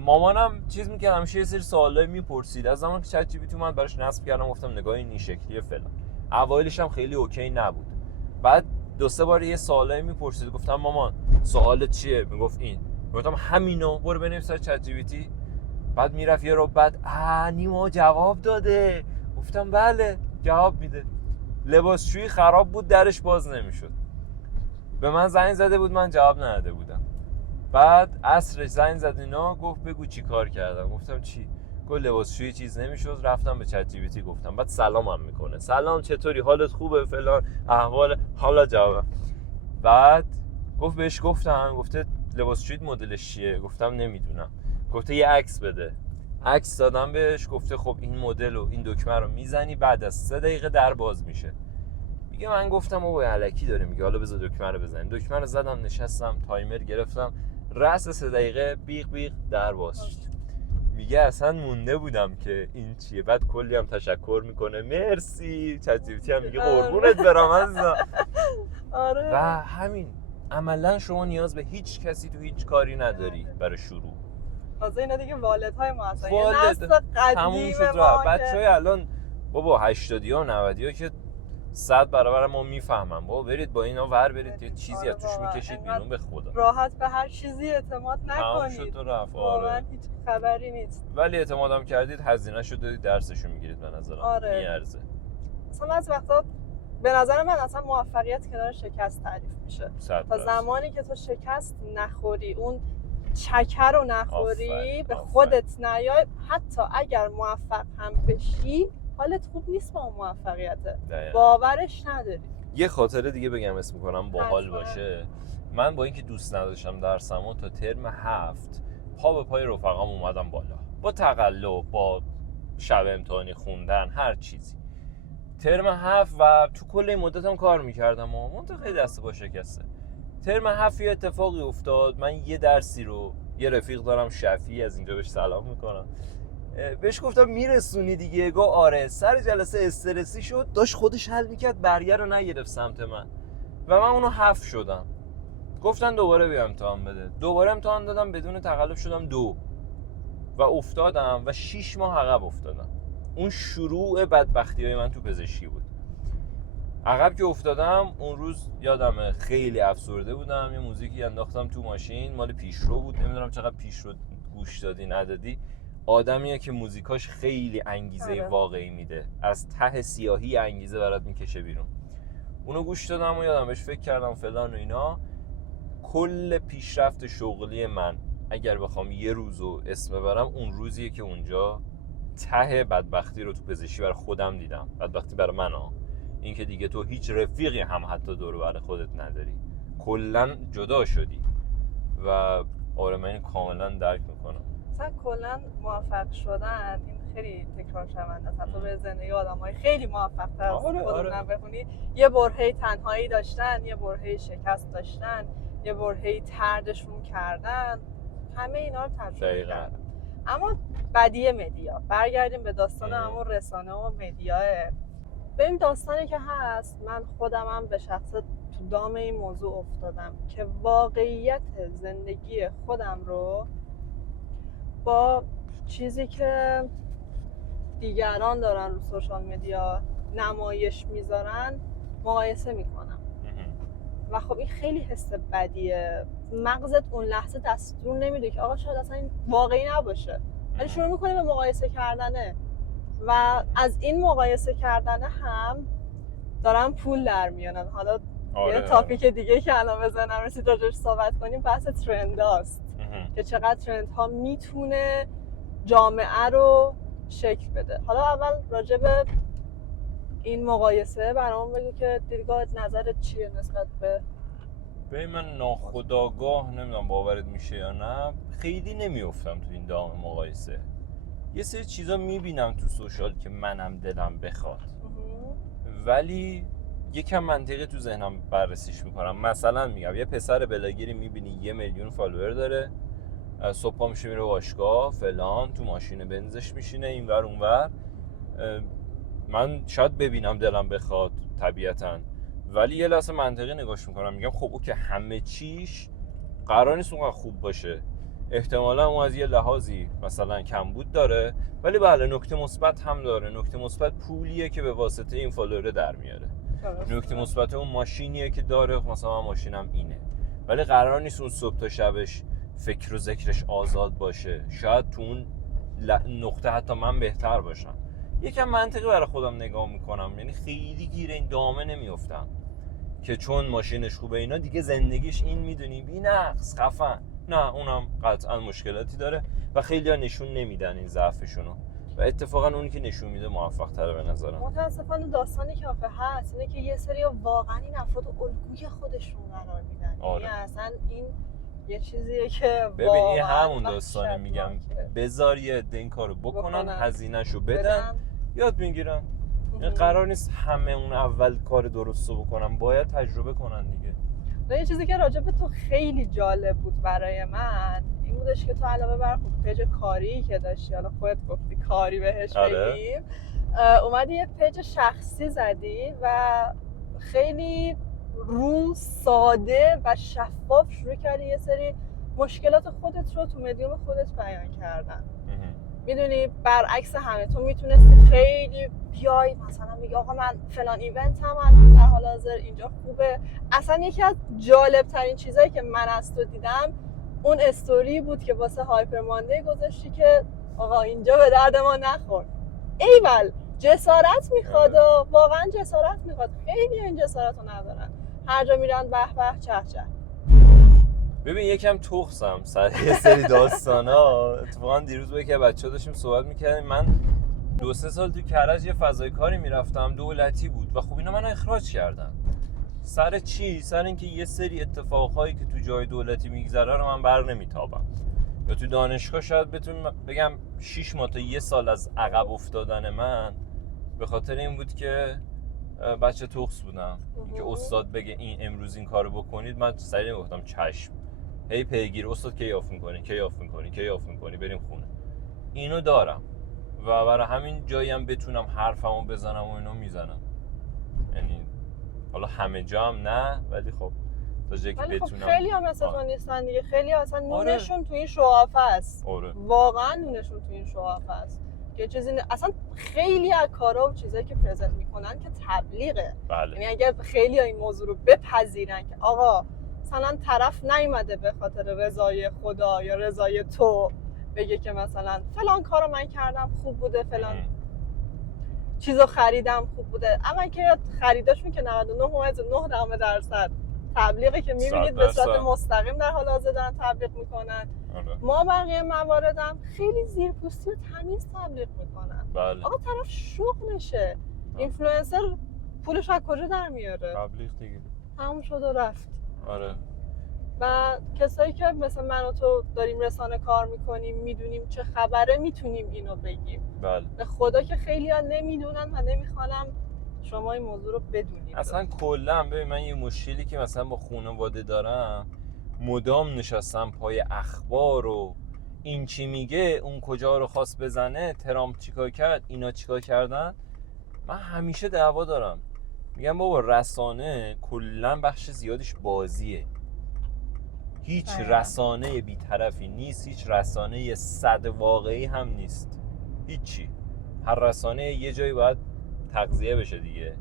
مامانم چیز می‌کرد، همیشه یه سری سوالایی میپرسید. از زمانی که چت جی پی تی اومد براش نصب کردم، گفتم نگاه این شکلیه فلان. اوایلش هم خیلی اوکی نبود. بعد 2-3 بار یه سوالایی میپرسید، گفتم مامان سوالت چیه؟ میگفت این. گفتم همینو برو بنویس در چت جی پی تی. بعد میرفت یه رو بعد نیما جواب داده. گفتم بله جواب میده. لباسشویی خراب بود درش باز نمیشد. به من زنگ زده بود من جواب نداده بودم. بعد عصرش زنگ زد اینا، گفت بگو چی کار کردم. گفتم چی؟ گفت لباسشویی چیز نمیشد. رفتم به چت جی پی تی گفتم. بعد سلامم میکنه، سلام چطوری، حالت خوبه فلان، احوال حالا جواب. بعد گفت بهش گفتم، گفته لباسشویی مدلش چیه؟ گفتم نمیدونم. گفته یه عکس بده. عکس دادم بهش، گفته خب این مدل و این دکمه رو میزنی بعد از 3 دقیقه در باز میشه. میگه من گفتم او الکی داره میگه، حالا بذار دکمه رو بزنیم. دکمه رو زدم، نشستم، تایمر گرفتم، رأس 3 دقیقه بیق بیق در باز شد. میگه اصلا مونده بودم که این چیه. بعد کلی هم تشکر میکنه، مرسی. چت جی پی تی هم میگه قربونت برم عزیزم. آره. و همین، عملا شما نیاز به هیچ کسی تو هیچ کاری نداری برای شروع. تازه اینا دیگه والدهای ما هستن، یه والد نسل قدیم ما بچهای الان بابا 80 ها و 90 ها که 100 برابر ما میفهمن. بابا برید با اینا ور برید یه چیزی از توش میکشید بیرون. به خدا راحت به هر چیزی اعتماد نکنید. شد و رفت. واقعا هیچ خبری نیست. ولی اعتمادم کردید، هزینه شو دادید، درسشو میگیرید. به نظرم میارزه. مثلا از وقتا به نظر من اصلا موفقیت کنار شکست تعریف میشه. تا زمانی که تو شکست نخوری، اون چکه رو نخوری، به خودت نیای، حتی اگر موفق هم بشی حالت خوب نیست با اون موفقیته، باورش نداری. یه خاطره دیگه بگم اسم کنم باحال باشه. من با اینکه دوست نداشتم درسمو، تا ترم 7 پا به پای رفقام اومدم بالا، با تقلب، با شب امتحانی خوندن، هر چیزی. ترم 7 و تو کل این مدت هم کار میکردم و منطقه دست با شکسته. ترم 7 یه اتفاقی افتاد. من یه درسی رو، یه رفیق دارم شفیع، از اینجا بهش سلام میکنم، بهش گفتم میرسونی دیگه؟ گفت آره. سر جلسه استرسی شد، داشت خودش حل میکرد، برگر رو نگرفت سمت من و من اونو 7 شدم. گفتن دوباره بیا امتحان بده. دوباره امتحان دادم، بدون تقلب شدم 2 و افتادم و 6 ماه عقب افتادم. اون شروع بدبختی های من تو پزشکی بود. عقب که افتادم، اون روز یادمه خیلی افسرده بودم. یه موزیکی انداختم تو ماشین، مال پیشرو بود. نمیدونم چقدر پیشرو گوش دادی ندادی. آدمیه که موزیکاش خیلی انگیزه واقعی میده، از ته سیاهی انگیزه برات میکشه بیرون. اونو گوش دادم و یادم بهش فکر کردم فلان و اینا. کل پیشرفت شغلی من اگر بخوام یه روزو اسم ببرم، اون روزیه که اونجا ته بدبختی رو تو پزشکی برای خودم دیدم. بدبختی برای من این که دیگه تو هیچ رفیقی هم حتی دور برای خودت نداری، کلا جدا شدی. و آره من کاملا درک میکنم. مثلا کلا موفق شدن این خیلی تکرار شونده است. حتی به زندگی آدمای خیلی موفق تر از خودمون بخونی، یه برهه تنهایی داشتن، یه برهه شکست داشتن، یه برهه طردشون کردن، همه اینا رو تجربه کردن. اما بدیه مدیا، برگردیم به داستان همون رسانه و مدیاه. به این داستانی که هست، من خودمم به شخص تو دام این موضوع افتادم که واقعیت زندگی خودم رو با چیزی که دیگران دارن رو سوشال مدیا نمایش میذارن مقایسه میکنم و خب این خیلی حس بدیه. مغزت اون لحظه دستور نمیده که آقا شاید اصلا این واقعی نباشه، ولی شروع میکنه به مقایسه کردنه و از این مقایسه کردنه هم دارن پول در میانن. حالا یه تاپیک دیگه که الان به ذهنم رسید راجعش صحبت کنیم، بحث ترند هاست که چقدر ترند ها میتونه جامعه رو شکل بده. حالا اول راجع به این مقایسه برامون بگو که دیدگاهت، نظرت چیه نسبت به من ناخودآگاه، نمیدونم باورت میشه یا نه، خیلی نمیافتم تو این دام مقایسه. یه سری چیزا میبینم تو سوشال که منم دلم بخواد، ولی یکم منطقی تو ذهنم بررسیش میکنم. مثلا میگم یه پسر بلاگری میبینی 1 میلیون فالوور داره، صبح پا میشه میره باشگاه فلان، تو ماشین بنزش میشینه اینور اونور. من شاید ببینم دلم بخواد طبیعتاً، ولی یه لحظه منطقی نگاش میکنم، میگم خب او که همه چیش قرار نیست اونقدر خوب باشه. احتمالا اون از یه لحاظی مثلا کمبود داره، ولی بله نکته مثبت هم داره. نکته مثبت پولیه که به واسطه این فالوور در میاره. نکته مثبت اون ماشینیه که داره، مثلا ماشینم اینه، ولی قرار نیست اون صبح تا شبش فکر و ذکرش آزاد باشه. شاید تو اون نقطه حتی من بهتر باشم. یکم منطقی برای خودم نگاه میکنم، یعنی خیلی گیر این دامه نمیافتم که چون ماشینش خوبه اینا دیگه زندگیش این میدونی بی نقص خفن. نه، اونم قطعا مشکلاتی داره و خیلی ها نشون نمیدن این ضعفشونو و اتفاقا اونی که نشون میده موفق تره به نظرم. متاسفانه داستانی که آخه هست اینه که یه سری واقعا این افراد الگوی خودشون قرار میدن. آره. یعنی اصلا این یه چیزیه که ببین این همون داستانه، میگم بذار یه عده این کارو بکنن، هزینه‌شو بدن، یاد میگیرن. این قرار نیست همه اون اول کار درستو بکنن، باید تجربه کنن دیگه. یه چیزی که راجع به تو خیلی جالب بود برای من این بودش که تو علاوه بر پیج کاری که داشتی، حالا خودت گفتی کاری بهش بگیم، اومدی یه پیج شخصی زدی و خیلی رو ساده و شفاف شروع کردی یه سری مشکلات خودت رو تو مدیوم خودت بیان کردن. میدونی برعکس همه تو میتونستی خیلی بیای مثلا میگی آقا من فلان ایونت هم در حال حاضر اینجا خوبه. اصلا یکی از جالب ترین چیزایی که من از تو دیدم اون استوری بود که واسه هایپر ماندی گذاشتی که آقا اینجا به درد ما نخور. ایول جسارت میخواد و واقعا جسارت میخواد. خیلی این جسارت رو ندارن، هر جا میرن به به چه چه. ببین یکم تخصم سر یه سری داستانا. اتفاقا دیروز با یکی بچه‌ها داشتیم صحبت میکردیم. من 2-3 سال تو کرج یه فضای کاری میرفتم، دولتی بود و خب اینا منو اخراج کردن. سر چی؟ سر اینکه یه سری اتفاقهایی که تو جای دولتی میگذره رو من بر نمیتابم. یا تو دانشگاه شاید بتونم بگم 6 ماه تا 1 سال از عقب افتادن من به خاطر این بود که بچه تخص بودم که استاد بگه این امروز این کارو بکنید، من سریع گفتم چشم. هی پیگیر استاد کی آف میکنی بریم خونه. اینو دارم و برای همین جایی هم بتونم حرفمو بزنم و اینو میزنم. یعنی حالا همه جا هم نه، ولی خب تا جایی که بتونم. خب خیلی هم مثل تو نیستن دیگه. خیلی اصلا نونشون تو این شوافه است. واقعا نونشون تو این شوافه است. که چیزی اصلا خیلی از کارا و چیزایی که پرزنت میکنن که تبلیغه. یعنی اگر خیلی این موضوع رو بپذیرن که آقا مثلا طرف نیومده به خاطر رضای خدا یا رضای تو بگه که مثلا فلان کارو من کردم خوب بوده، فلان چیزو خریدم خوب بوده، اما که خریداشون که 99.9% تبلیغه که میبینید به صورت مستقیم در حال حاضر دارن تبلیغ میکنن. ما بقیه مواردم خیلی زیرپوستی و تمیز تبلیغ میکنن. آقا طرف شغلشه، اینفلوئنسر پولش از کجا در میاره؟ تبلیغ دیگه. همون شد و رفت. آره. و کسایی که مثل من و تو داریم رسانه کار میکنیم میدونیم چه خبره میتونیم اینو بگیم. به خدا که خیلی ها نمیدونن و نمیخوانم شما این موضوع رو بدونید. اصلا کلا ببین من یه مشکلی که مثلا با خانواده دارم، مدام نشستم پای اخبار و این چی میگه، اون کجا رو خواست بزنه، ترامپ چیکار کرد، اینا چیکار کردن. من همیشه دعوا دارم. میگم بابا رسانه کلا بخش زیادش بازیه. هیچ رسانه بی‌طرفی نیست، هیچ رسانه 100 واقعی هم نیست. هیچی. هر رسانه یه جایی باید تغذیه بشه دیگه.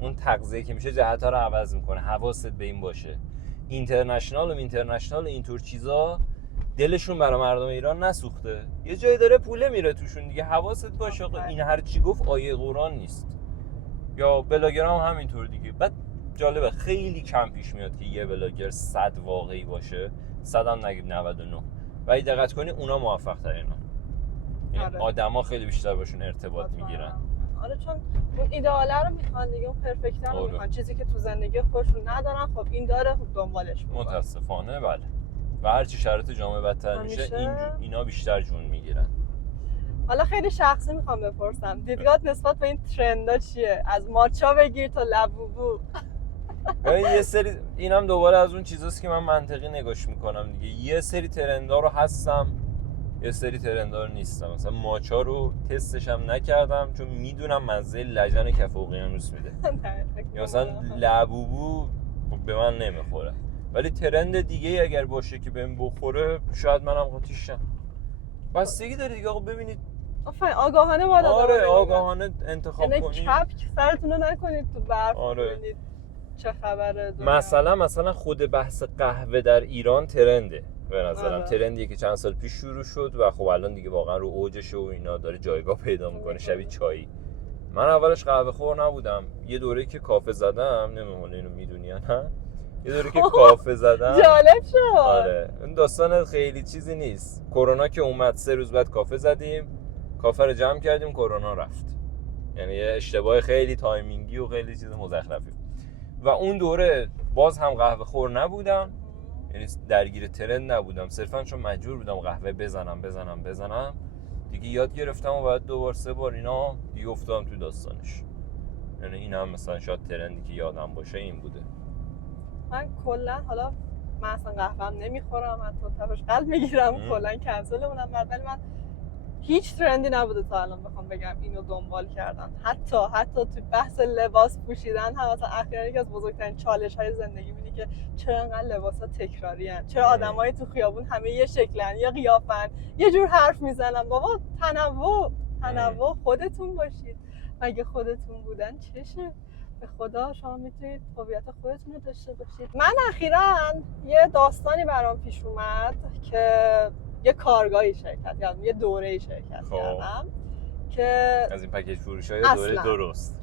اون تغذیه که میشه جهت‌ها رو عوض میکنه. حواست به این باشه. اینترنشنال اینطور چیزا دلشون برای مردم ایران نسوخته. یه جایی داره پوله میره توشون دیگه. حواست باشه. این هر چی گفت آیه قرآن نیست. یا بلاگرام همینطور دیگه. بعد جالبه خیلی کم پیش میاد که یه بلاگر 100 واقعی باشه. 100 هم نگید 99. و اگه دقت کنی اونا موفق ترینن. یعنی آدما خیلی بیشتر باشون ارتباط میگیرن. آره چون اون ایدئاله رو میخوان دیگه، اون پرفکتر رو میخوان، چیزی که تو زندگی خودشون ندارن. خب این داره، خب دنبالش میکنن. متاسفانه بله. و هر چی شرایط جامعه بدتر میشه اینا بیشتر جون میگیرن. حالا خیلی شخصی میخوام بپرسم، دیدگاهت نسبت به این ترندا چیه؟ از ماچا بگیر تا لبوبو. یه سری اینم دوباره از اون چیزاست که من منطقی نگاش میکنم دیگه. یه سری ترندا رو هستم، یه سری ترندا رو نیستم. مثلا ماچا رو تستش هم نکردم چون میدونم مزه لجن کف اقیانوس میده. یا مثلا لبوبو به من نمیخوره. ولی ترند دیگه اگر باشه که بهم بخوره شاید منم قاطیش شم. بستگی داره دیگه. آقا ببینید آفرین، آگاهانه باید آره آگاهانه انتخاب یعنی کنید. کپک سرتون رو نکنید تو برف. آره. ببینید چه خبره. مثلا خود بحث قهوه در ایران ترنده به نظرم. آره. ترندیه که چند سال پیش شروع شد و خب الان دیگه واقعا رو اوجشه و اینا داره جایگاه پیدا میکنه شبیه چایی. من اولش قهوه خور نبودم. یه دوره که کافه زدم، نمیدونم اینو میدونی یا نه، یه دوره که کافه زدم جالب شد. آره این داستان خیلی چیزی نیست. کرونا که اومد 3 روز بعد کافه زدیم، کافه رو جمع کردیم، کرونا رفت. یعنی یه اشتباه خیلی تایمینگی و خیلی چیز مزخرفی. و اون دوره باز هم قهوه خور نبودم، یعنی درگیر ترند نبودم، صرفا چون مجبور بودم قهوه بزنم دیگه. یاد گرفتم و بعد 2 بار 3 بار اینا دیگه افتادم تو داستانش. یعنی این هم مثلا شاید ترندی که یادم باشه این بوده. من کلا حالا من اصلا قهوه هم نمیخورم، حتی تفش قلب میگیرم، کلا کنسل اونم. ولی من هیچ ترندی نبوده تا الان بخوام بگم اینو دنبال کردم. حتی تو بحث لباس پوشیدن هم مثلا اخیراً یکی از بزرگترین چالش‌های زندگی اینه که چرا انقدر لباسا تکراری ان؟ چرا آدمای تو خیابون همه یه شکلن، یه قیافن، یه جور حرف میزنن؟ بابا تنوع خودتون باشید. مگه خودتون بودن چشه؟ به خدا شما میتونید هویت خودتون رو داشته باشید. من اخیراً یه داستانی برام پیش اومد که یه کارگاهی شرکت کردم، یه دوره‌ای شرکت کردم که از این پکیج فروش‌های دوره درست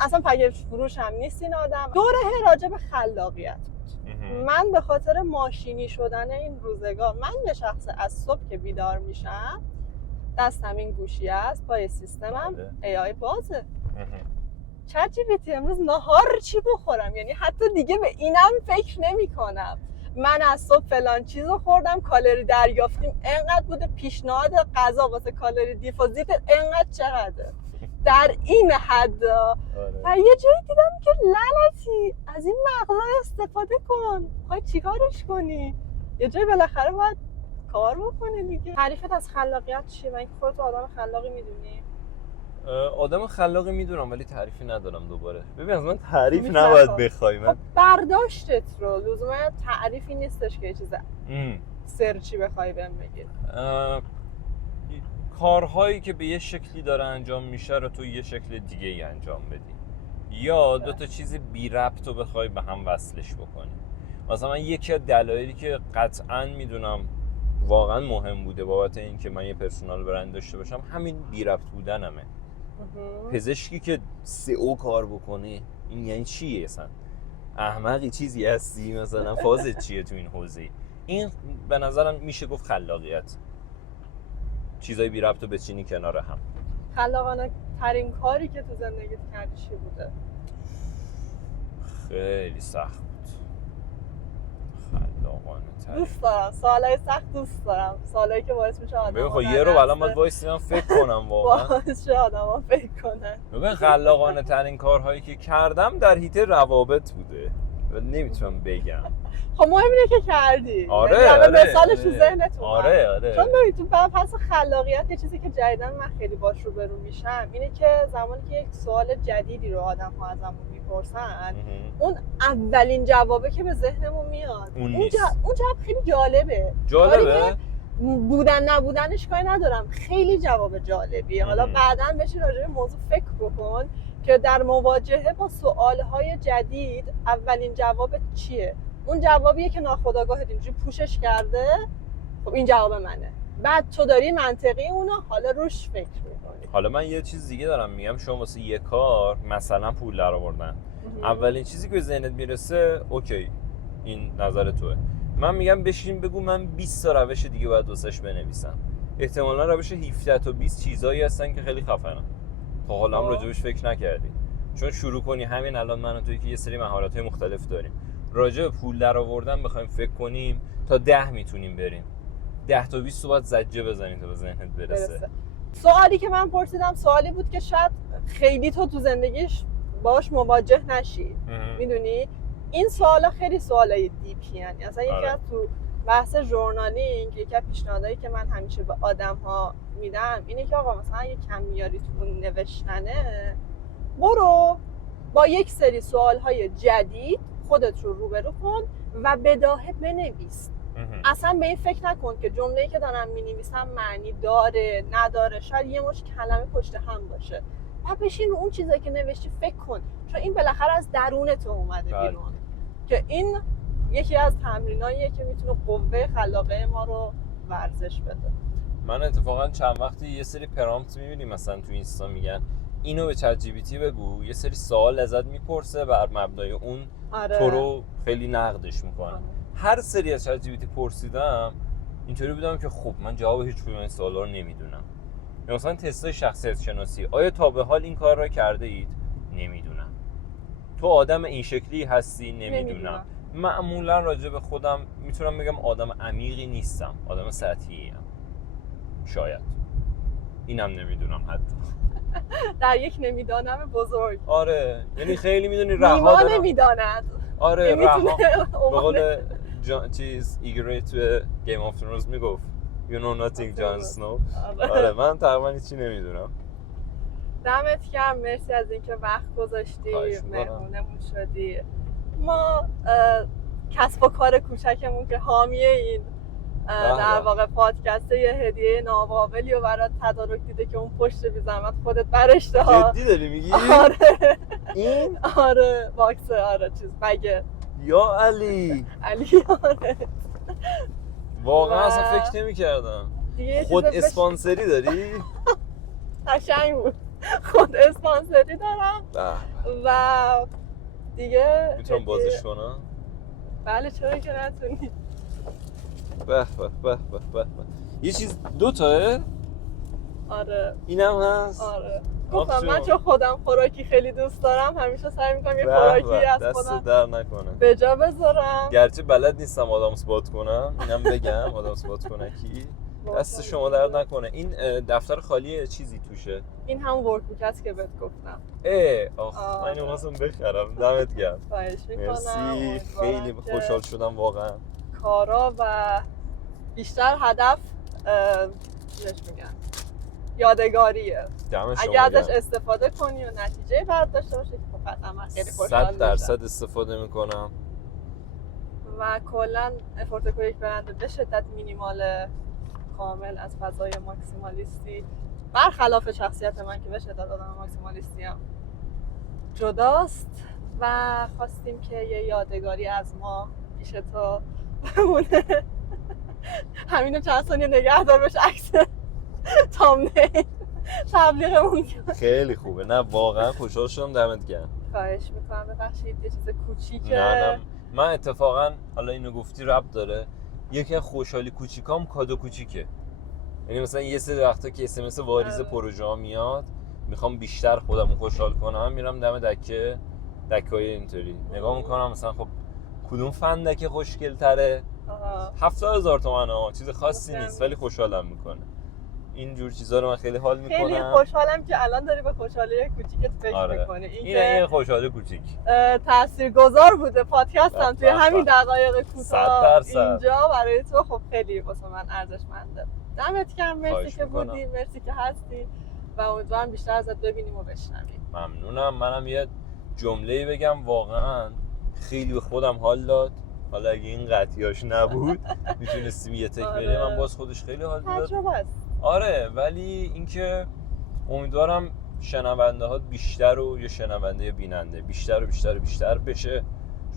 اصلا پکیج فروش هم نیست این آدم. دوره راجع به خلاقیت بود. من به خاطر ماشینی شدن این روزگار، من به شخص از صبح که بیدار میشم دستم این گوشی است، پای سیستمم AI بازه. چت جی پی تی امروز نهار چی بخورم؟ یعنی حتی دیگه به اینم فکر نمی‌کنم. من از صبح فلان چیزو خوردم، کالری دریافتیم انقدر بوده، پیشنهاد غذا واسه کالری دیپوزیت انقدر چقدر، در این حد. و یه جایی دیدم که لعنتی از این مغزا استفاده کن، خواهی چیکارش کنی؟ یه جایی بالاخره باید کار بکنی دیگه. تعریفت از خلاقیت چیه؟ من خودت آدم خلاقی میدونی؟ آدم خلاقی میدونم ولی تعریفی ندارم. دوباره ببین از من تعریف نباید بخوای. من برداشتت رو لزوما تعریفی نیستش که یه چیز سرچی بخوای بهم بگی. کارهایی که به یه شکلی داره انجام میشه رو تو یه شکل دیگه ای انجام بدی، یا 2 تا چیز بی ربط رو بخوای به هم وصلش بکنی. مثلا من یکی از دلایلی که قطعاً میدونم واقعا مهم بوده بابت این که من یه پرسونال برند داشته باشم همین بی ربط بودنمه. پزشکی که SEO کار بکنه این یعنی چیه اصلا؟ احمقی چیزی هستی مثلا؟ فازت چیه تو این حوزه؟ این به نظرم میشه گفت خلاقیت. چیزای بی ربط رو بچینی کنار هم. خلاقانه ترین کاری که تو زندگیت کردی چی بوده؟ خیلی سخت بود. خلاقانه ترین. دوست دارم سوالای سخت، دوست دارم سوالایی که باعث میشه آدم ببین خب یه رو الان باید وایسی من فکر کنم واقعا. باعث شه آدم‌ها فکر کنن. ببین خلاقانه ترین کارهایی که کردم در حیطه روابط بوده و نمیتونم بگم. خب مهم اینه که کردی. آره مثالش تو ذهنت اومد. آره. چون ببین تو پس خلاقیت یه چیزی که جدیداً من خیلی باش روبرو میشم اینه که زمانی که یک سوال جدیدی رو آدم‌ها ازمون میپرسن، اون اولین جوابه که به ذهنمون میاد اون جواب خیلی جالبه. بودن نبودنش کاری ندارم، خیلی جواب جالبیه. حالا بعداً بشین راجع به موضوع فکر بکن که در مواجهه با سوال‌های جدید اولین جوابت چیه. اون جوابیه که ناخودآگاهت اینجوری پوشش کرده، خب این جواب منه. بعد تو داری منطقی اونو حالا روش فکر می‌کنی. حالا من یه چیز دیگه دارم میگم. شما واسه یه کار مثلا پول درآوردن، اولین چیزی که به ذهنت میرسه اوکی این نظر توئه. من میگم بشین بگو من 20 تا روش دیگه باید واسش بنویسم. احتمالاً روش 17 تا 20 چیزایی هستن که خیلی خفنن. تا حالا هم راجبش فکر نکردی. چون شروع کنی همین الان من و توی که یه سری مهارت‌های مختلف داریم، راجع به پول درآوردن بخوایم فکر کنیم تا 10 میتونیم بریم. 10 تا 20 تا باید زجه بزنید تا به ذهنت برسه. سوالی که من پرسیدم سوالی بود که شاید خیلی تو زندگیش باش مواجه نشی. میدونی این سوالا خیلی سوالای دیپی ان. مثلا یکی از تو بحث ژورنالینگ یکی از پیشنهادایی که من همیشه به آدم‌ها میدم اینه که آقا مثلا یه کم میاری تو اون نوشتنه، برو با یک سری سوال‌های جدید خودت رو روبرو کن و بداهه بنویس. اصلا به این فکر نکن که جمله‌ای که دارم می‌نویسم معنی داره نداره، شاید یه مش کلمه پشت هم باشه. بعد بشین رو اون چیزایی که نوشتی فکر کن، چون این بالاخره از درون تو اومده بیرون. که این یکی از تمریناییه که میتونه قوه خلاقه ما رو ورزش بده. من اتفاقا چند وقتی یه سری پرامپت می‌بینیم مثلا تو اینستا میگن اینو به چت جی پی تی بگو، یه سری سوال ازت میپرسه بر مبنای اون تو رو خیلی نقدش میکنه. هر سری از چت جی پی تی پرسیدم اینطوری بودم که خب من جواب هیچ کدوم این سوالا رو نمیدونم. مثلا تست شخصیت شناسی، آیا تا به حال این کار رو کرده اید؟ نمیدونم. تو آدم این شکلی هستی؟ نمیدونم. معمولا راجع به خودم میتونم بگم آدم عمیقی نیستم، آدم سطحی ام. شاید اینم نمیدونم حتی. در یک نمیدانم بزرگ. آره یعنی خیلی میدونی رها نیما دارم. نمیداند. آره رها. به قول چیز ایگری تو گیم آف ترونز میگفت You know nothing جان اسنو. آره من تقریبا هیچی نمیدونم. دمت گرم، مرسی از اینکه وقت گذاشتی، مهمونمون شدی. ما کسب و کار کوچکمون که حامی این در واقع پادکسته یه هدیه ناقابلی و برات تدارک دیده که اون پشت بی زحمت خودت برشته ها. جدی داری میگی؟ آره این؟ آره باکس، آره چیز بگه یا علی آره واقعا اصلا فکر نمی کردم. خود اسپانسری داری؟ قشنگ بود. خود اسپانسری دارم و دیگه میتونم بازش کنم؟ بله چرا که نتونی. به به به به به. یه چیز دوتاه؟ آره اینم هست؟ آره گفتم من چون خودم خوراکی خیلی دوست دارم همیشه سعی میکنم یه خوراکی از خودم دست در نکنه به جا بذارم. گرچه بلد نیستم آدم ثبات کنم، اینم بگم آدم ثبات کنکی دست شما در نکنه. این دفتر خالی چیزی توشه؟ این هم ورک بوک است که بهت گفتم. آخ من اینو خواستم بخرم. دمت گرم. خواهش میکنم. مرسی، خیلی خوشحال شدم واقعا. کارا و بیشتر هدف چیش میگن یادگاریه. اگه ازش استفاده کنی و نتیجه برات داشته باشه که خب قطعا من خیلی خوشحال میشم. 100% استفاده میکنم. و کلا افورتکو یک برند به شدت مینیمال، کامل از فضای ماکسیمالیستی، برخلاف شخصیت من که به شدت آدم ماکسیمالیستی ام جداست و خواستیم که یه یادگاری از ما پیش تو بمونه. همینو چند ثانیه نگه دار بهش عکس تامنیل تبلیغمون کرد. خیلی خوبه. نه واقعا خوشحال شدم. دمت گرم. خواهش میکنم. ببخشید یه چیز کوچیکه. نه من اتفاقا حالا اینو گفتی ربط داره، یکی از خوشحالی کوچیکام کادو کوچیکه. یعنی مثلا یه سری وقتا که اس ام اس واریز پروژه ها میاد میخوام بیشتر خودمو خوشحال کنم، میرم دم دکه‌های اینطوری نگاه میکنم مثلا خب کدوم فندک خوشگل تره. 70,000 تومن ها چیز خاصی نیست ولی خوشحالم میکنه. اینجور چیزا رو من خیلی حال میکنم. خیلی خوشحالم که الان داری به خوشحالی کوچیکت فکر میکنی. این یه خوشحالی کوچیک تاثیرگذار بوده پادکستم توی همین دقایق کوتاه 100% اینجا برای تو. خب خیلی واسه من ارزشمنده. دمت گرم، مرسی که بودی، مرسی که هستی و امیدوارم بیشتر ازت ببینیم و بشنویم. ممنونم. منم یه جمله‌ای بگم واقعا خیلی به خودم حال داد. حالا اگه این قطعیاش نبود میتونستیم یه تک بریم. من باز خودش خیلی حال داد. تجربه است. آره ولی اینکه امیدوارم شنونده ها بیشتر و یه شنونده بیننده بیشتر و بیشتر و بیشتر بشه،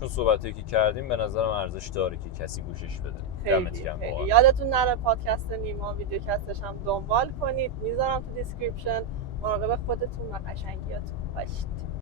چون صحبتایی که کردیم به نظرم ارزش داره که کسی گوشش بده. خیلی یادتون نره پادکست نیما ویدیوکستش هم دنبال کنید. میذارم تو دیسکریپشن. مراقب خودتون و قشنگیاتون باشید.